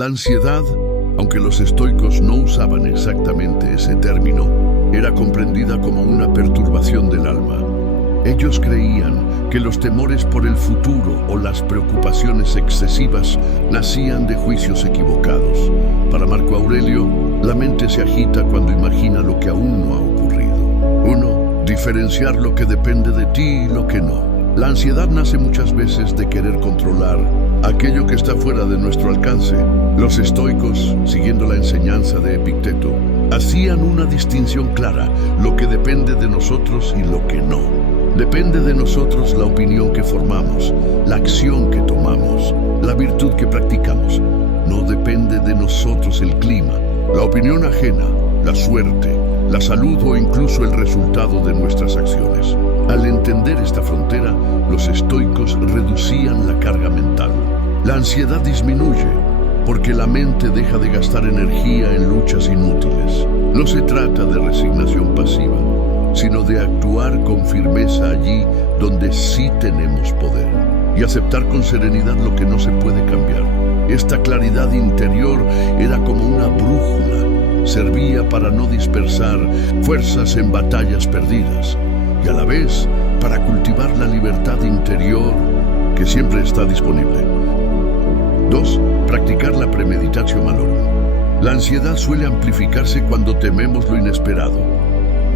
La ansiedad, aunque los estoicos no usaban exactamente ese término, era comprendida como una perturbación del alma. Ellos creían que los temores por el futuro o las preocupaciones excesivas nacían de juicios equivocados. Para Marco Aurelio, la mente se agita cuando imagina lo que aún no ha ocurrido. 1. Diferenciar lo que depende de ti y lo que no. La ansiedad nace muchas veces de querer controlar aquello que está fuera de nuestro alcance. Los estoicos, siguiendo la enseñanza de Epicteto, hacían una distinción clara: lo que depende de nosotros y lo que no. Depende de nosotros la opinión que formamos, la acción que tomamos, la virtud que practicamos. No depende de nosotros el clima, la opinión ajena, la suerte, la salud o incluso el resultado de nuestras acciones. Al entender esta frontera, los estoicos reducían la carga mental. La ansiedad disminuye porque la mente deja de gastar energía en luchas inútiles. No se trata de resignación pasiva, sino de actuar con firmeza allí donde sí tenemos poder y aceptar con serenidad lo que no se puede cambiar. Esta claridad interior era como una brújula, servía para no dispersar fuerzas en batallas perdidas y a la vez para cultivar la libertad interior que siempre está disponible. 2. Practicar la premeditatio malorum. La ansiedad suele amplificarse cuando tememos lo inesperado.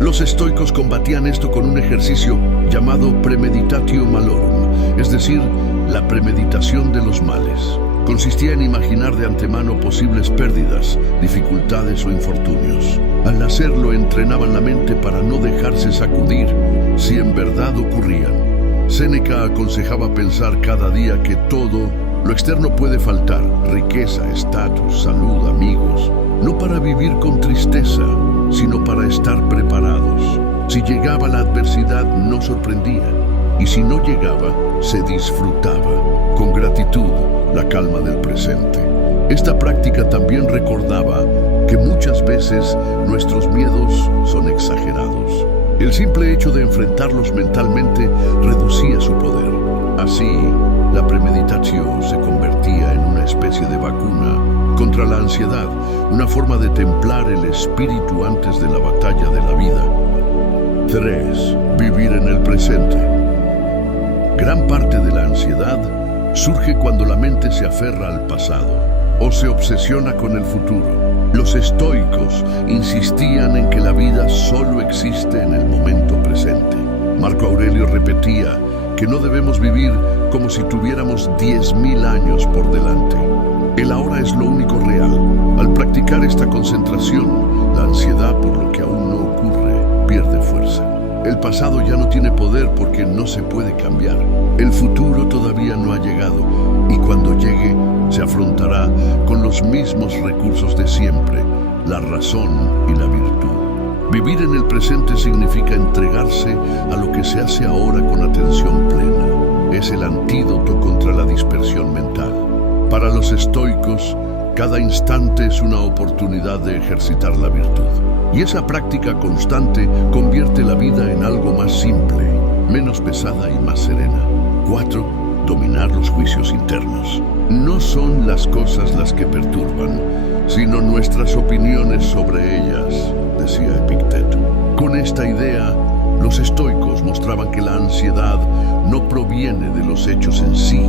Los estoicos combatían esto con un ejercicio llamado premeditatio malorum, es decir, la premeditación de los males. Consistía en imaginar de antemano posibles pérdidas, dificultades o infortunios. Al hacerlo, entrenaban la mente para no dejarse sacudir si en verdad ocurrían. Séneca aconsejaba pensar cada día que todo lo externo puede faltar: riqueza, estatus, salud, amigos, no para vivir con tristeza, sino para estar preparados. Si llegaba la adversidad, no sorprendía, y si no llegaba, se disfrutaba con gratitud la calma del presente. Esta práctica también recordaba que muchas veces nuestros miedos son exagerados. El simple hecho de enfrentarlos mentalmente reducía su poder. Así, la premeditación se convertía en una especie de vacuna contra la ansiedad, una forma de templar el espíritu antes de la batalla de la vida. 3. Vivir en el presente. Gran parte de la ansiedad surge cuando la mente se aferra al pasado o se obsesiona con el futuro. Los estoicos insistían en que la vida solo existe en el momento presente. Marco Aurelio repetía que no debemos vivir como si tuviéramos 10.000 años por delante. El ahora es lo único real. Al practicar esta concentración, la ansiedad por lo que aún no ocurre pierde fuerza. El pasado ya no tiene poder porque no se puede cambiar. El futuro todavía no ha llegado y cuando llegue se afrontará con los mismos recursos de siempre: la razón y la virtud. Vivir en el presente significa entregarse a lo que se hace ahora con atención plena. Es el antídoto contra la dispersión mental. Para los estoicos, cada instante es una oportunidad de ejercitar la virtud. Y esa práctica constante convierte la vida en algo más simple, menos pesada y más serena. 4. Dominar los juicios internos. No son las cosas las que perturban, sino nuestras opiniones sobre ellas, decía Epicteto. Con esta idea, los estoicos mostraban que la ansiedad no proviene de los hechos en sí,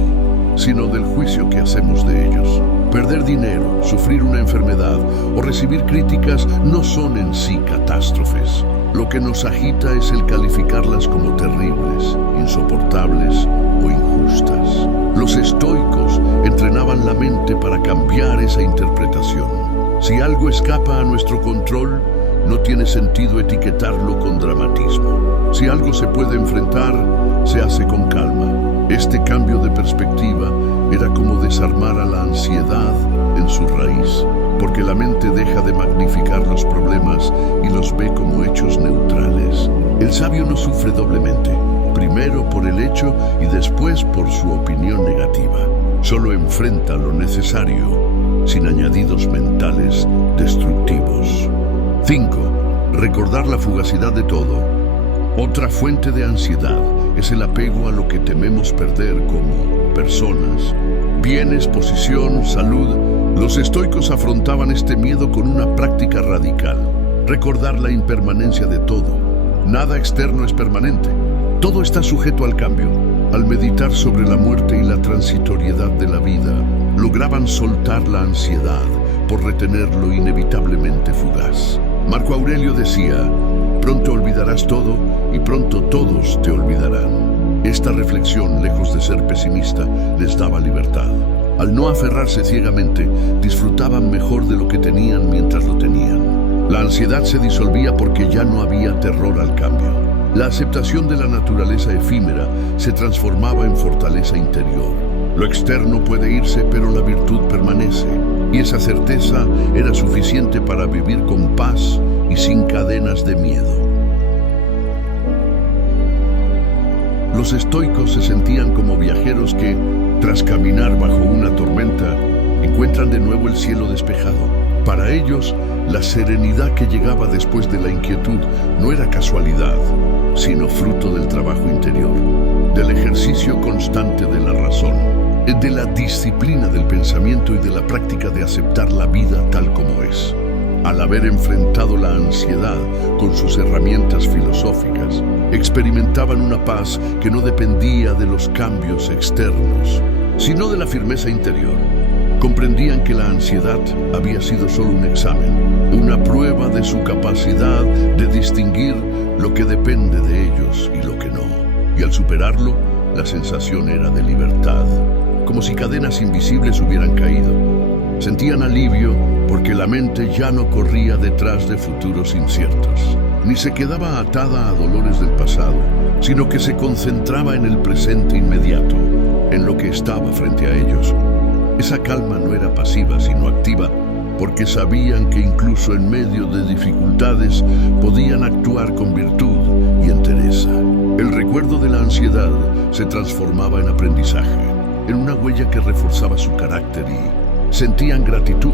sino del juicio que hacemos de ellos. Perder dinero, sufrir una enfermedad o recibir críticas no son en sí catástrofes. Lo que nos agita es el calificarlas como terribles, insoportables o injustas. Los estoicos entrenaban la mente para cambiar esa interpretación. Si algo escapa a nuestro control, no tiene sentido etiquetarlo con dramatismo. Si algo se puede enfrentar, se hace con calma. Este cambio de perspectiva era como desarmar a la ansiedad en su raíz, porque la mente deja de magnificar los problemas y los ve como hechos neutrales. El sabio no sufre doblemente, primero por el hecho y después por su opinión negativa. Solo enfrenta lo necesario, sin añadidos mentales destructivos. 5. Recordar la fugacidad de todo. Otra fuente de ansiedad es el apego a lo que tememos perder, como personas, bienes, posición, salud Los estoicos afrontaban este miedo con una práctica radical: recordar la impermanencia de todo. Nada externo es permanente. Todo está sujeto al cambio. Al meditar sobre la muerte y la transitoriedad de la vida, lograban soltar la ansiedad por retener lo inevitablemente fugaz. Marco Aurelio decía: pronto olvidarás todo y pronto todos te olvidarán. Esta reflexión, lejos de ser pesimista, les daba libertad. Al no aferrarse ciegamente, disfrutaban mejor de lo que tenían mientras lo tenían. La ansiedad se disolvía porque ya no había terror al cambio. La aceptación de la naturaleza efímera se transformaba en fortaleza interior. Lo externo puede irse, pero la virtud permanece. Y esa certeza era suficiente para vivir con paz y sin cadenas de miedo. Los estoicos se sentían como viajeros que, tras caminar bajo una tormenta, encuentran de nuevo el cielo despejado. Para ellos, la serenidad que llegaba después de la inquietud no era casualidad, sino fruto del trabajo interior, del ejercicio constante de la razón, de la disciplina del pensamiento y de la práctica de aceptar la vida tal como es. Al haber enfrentado la ansiedad con sus herramientas filosóficas, experimentaban una paz que no dependía de los cambios externos, sino de la firmeza interior. Comprendían que la ansiedad había sido solo un examen, una prueba de su capacidad de distinguir lo que depende de ellos y lo que no. Y al superarlo, la sensación era de libertad, como si cadenas invisibles hubieran caído. Sentían alivio porque la mente ya no corría detrás de futuros inciertos, ni se quedaba atada a dolores del pasado, sino que se concentraba en el presente inmediato, en lo que estaba frente a ellos. Esa calma no era pasiva, sino activa, porque sabían que incluso en medio de dificultades podían actuar con virtud y entereza. El recuerdo de la ansiedad se transformaba en aprendizaje, en una huella que reforzaba su carácter, y sentían gratitud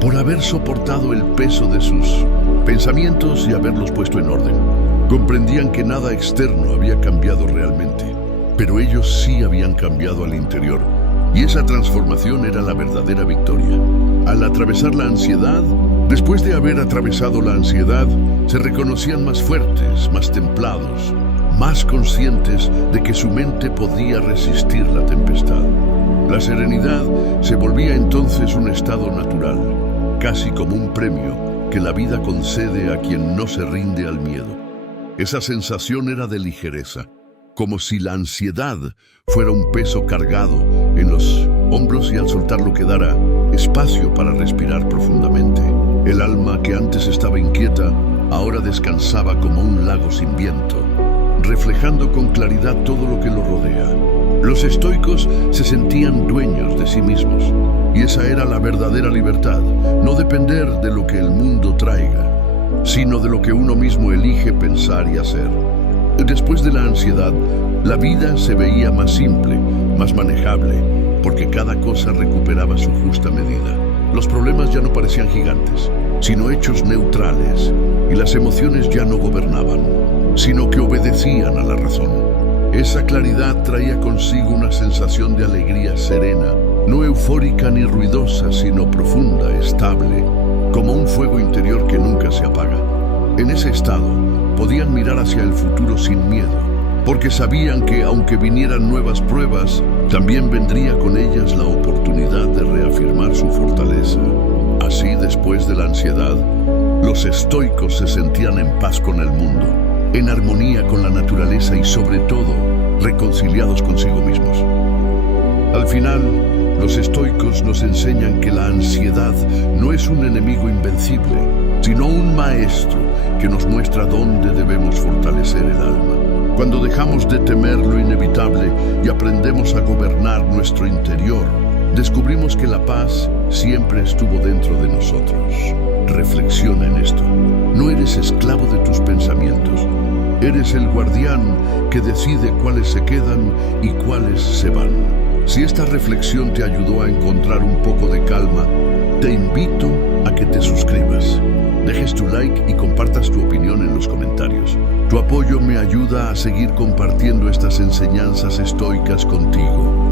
por haber soportado el peso de sus pensamientos y haberlos puesto en orden. Comprendían que nada externo había cambiado realmente, pero ellos sí habían cambiado al interior. Y esa transformación era la verdadera victoria. Al atravesar la ansiedad, después de haber atravesado la ansiedad, se reconocían más fuertes, más templados, más conscientes de que su mente podía resistir la tempestad. La serenidad se volvía entonces un estado natural, casi como un premio que la vida concede a quien no se rinde al miedo. Esa sensación era de ligereza, como si la ansiedad fuera un peso cargado en los hombros y al soltarlo quedara espacio para respirar profundamente. El alma que antes estaba inquieta, ahora descansaba como un lago sin viento, reflejando con claridad todo lo que lo rodea. Los estoicos se sentían dueños de sí mismos, y esa era la verdadera libertad, no depender de lo que el mundo traiga, sino de lo que uno mismo elige pensar y hacer. Después de la ansiedad, la vida se veía más simple, más manejable, porque cada cosa recuperaba su justa medida. Los problemas ya no parecían gigantes, sino hechos neutrales, y las emociones ya no gobernaban, sino que obedecían a la razón. Esa claridad traía consigo una sensación de alegría serena, no eufórica ni ruidosa, sino profunda, estable, como un fuego interior que nunca se apaga. En ese estado, podían mirar hacia el futuro sin miedo, porque sabían que, aunque vinieran nuevas pruebas, también vendría con ellas la oportunidad de reafirmar su fortaleza. Así, después de la ansiedad, los estoicos se sentían en paz con el mundo, en armonía con la naturaleza y, sobre todo, reconciliados consigo mismos. Al final, los estoicos nos enseñan que la ansiedad no es un enemigo invencible, sino un maestro que nos muestra dónde debemos fortalecer el alma. Cuando dejamos de temer lo inevitable y aprendemos a gobernar nuestro interior, descubrimos que la paz siempre estuvo dentro de nosotros. Reflexiona en esto. No eres esclavo de tus pensamientos. Eres el guardián que decide cuáles se quedan y cuáles se van. Si esta reflexión te ayudó a encontrar un poco de calma, te invito a que te suscribas, dejes tu like y compartas tu opinión en los comentarios. Tu apoyo me ayuda a seguir compartiendo estas enseñanzas estoicas contigo.